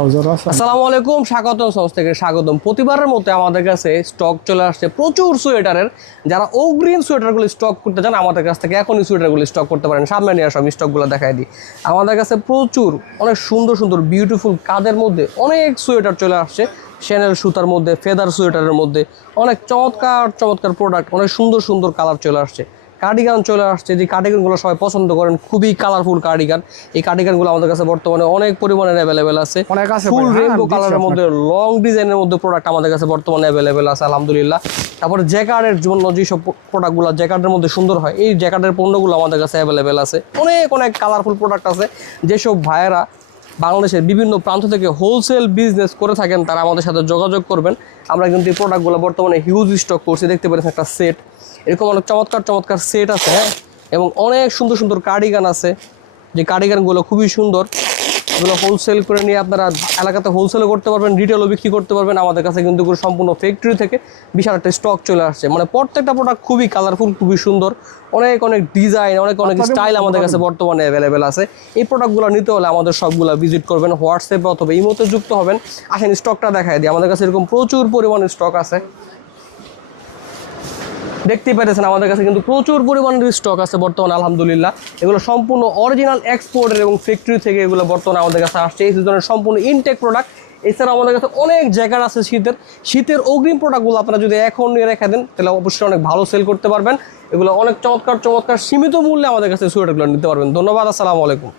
আসসালামু আলাইকুম, স্বাগতম সংস্থা থেকে স্বাগতম। প্রতিবারের মতো আমাদের কাছে স্টক চলে আসছে প্রচুর সোয়েটারের। যারা অগ্রিম সোয়েটারগুলো স্টক করতে চান আমাদের কাছ থেকে এখনই সোয়েটারগুলো স্টক করতে পারেন। সামনে নিয়ে আসো, আমি স্টকগুলো দেখাই দিই। আমাদের কাছে প্রচুর অনেক সুন্দর সুন্দর বিউটিফুল কাজের মধ্যে অনেক সোয়েটার চলে আসছে। শ্যানেল সুতার মধ্যে, ফেদার সোয়েটারের মধ্যে অনেক চমৎকার চমৎকার প্রোডাক্ট, অনেক সুন্দর সুন্দর কালার চলে আসছে। কার্ডিগান চলে আসছে, যে কার্ডিগানগুলো সবাই পছন্দ করেন, খুবই কালারফুল কার্ডিগান। এই কার্ডিগানগুলো আমাদের কাছে বর্তমানে অনেক পরিমাণে অ্যাভেলেবেল আছে। ফুল রেইনবো কালারের মধ্যে লং ডিজাইনের মধ্যে প্রোডাক্ট আমাদের কাছে বর্তমানে অ্যাভেলেবেল আছে আলহামদুলিল্লাহ। তারপরে জ্যাকার্ডের জন্য যেসব প্রোডাক্টগুলো জ্যাকার্ডের মধ্যে সুন্দর হয়, এই জ্যাকার্ডের পণ্যগুলো আমাদের কাছে অ্যাভেলেবেল আছে। অনেক অনেক কালারফুল প্রোডাক্ট আছে। যেসব ভাইয়েরা বাংলাদেশের বিভিন্ন প্রান্ত থেকে হোলসেল বিজনেস করে থাকেন তারা আমাদের সাথে যোগাযোগ করবেন। আমরা কিন্তু এই প্রোডাক্টগুলো বর্তমানে হিউজ স্টক করছি। দেখতে পাচ্ছেন একটা সেট, এরকম অনেক চমৎকার চমৎকার সেট আছে, হ্যাঁ, এবং অনেক সুন্দর সুন্দর কার্ডিগান আছে। যে কার্ডিগানগুলো খুবই সুন্দর, এগুলো হোলসেল করে নিয়ে আপনারা এলাকাতে হোলসেলও করতে পারবেন, রিটেলও বিক্রি করতে পারবেন। আমাদের কাছে কিন্তু সম্পূর্ণ ফ্যাক্টরি থেকে বিশাল একটা স্টক চলে আসছে। মানে প্রত্যেকটা প্রোডাক্ট খুবই কালারফুল, খুবই সুন্দর, অনেক অনেক ডিজাইন, অনেক অনেক স্টাইল আমাদের কাছে বর্তমানে অ্যাভেলেবেল আছে। এই প্রোডাক্টগুলো নিতে হলে আমাদের সবগুলো ভিজিট করবেন, হোয়াটসঅ্যাপে অথবা ইমোতে যুক্ত হবেন। আসেন স্টকটা দেখাই দিই। আমাদের কাছে এরকম প্রচুর পরিমাণে স্টক আছে, দেখতেই পাইতেছেন। আমাদের কাছে কিন্তু প্রচুর পরিমাণের স্টক আছে বর্তমানে আলহামদুলিল্লাহ। এগুলো সম্পূর্ণ অরিজিনাল এক্সপোর্টের এবং ফ্যাক্টরি থেকে এগুলো বর্তমানে আমাদের কাছে আসছে। এই সিজনের সম্পূর্ণ ইনটেক প্রোডাক্ট। এছাড়াও আমাদের কাছে অনেক জ্যাকেট আছে শীতের অগ্রিম প্রোডাক্টগুলো আপনারা যদি এখন নিয়ে রেখে দেন তাহলে অবশ্যই অনেক ভালো সেল করতে পারবেন। এগুলো অনেক চমৎকার চমৎকার সীমিত মূল্যে আমাদের কাছে সোয়েটারগুলো নিতে পারবেন। ধন্যবাদ, আসসালামু আলাইকুম।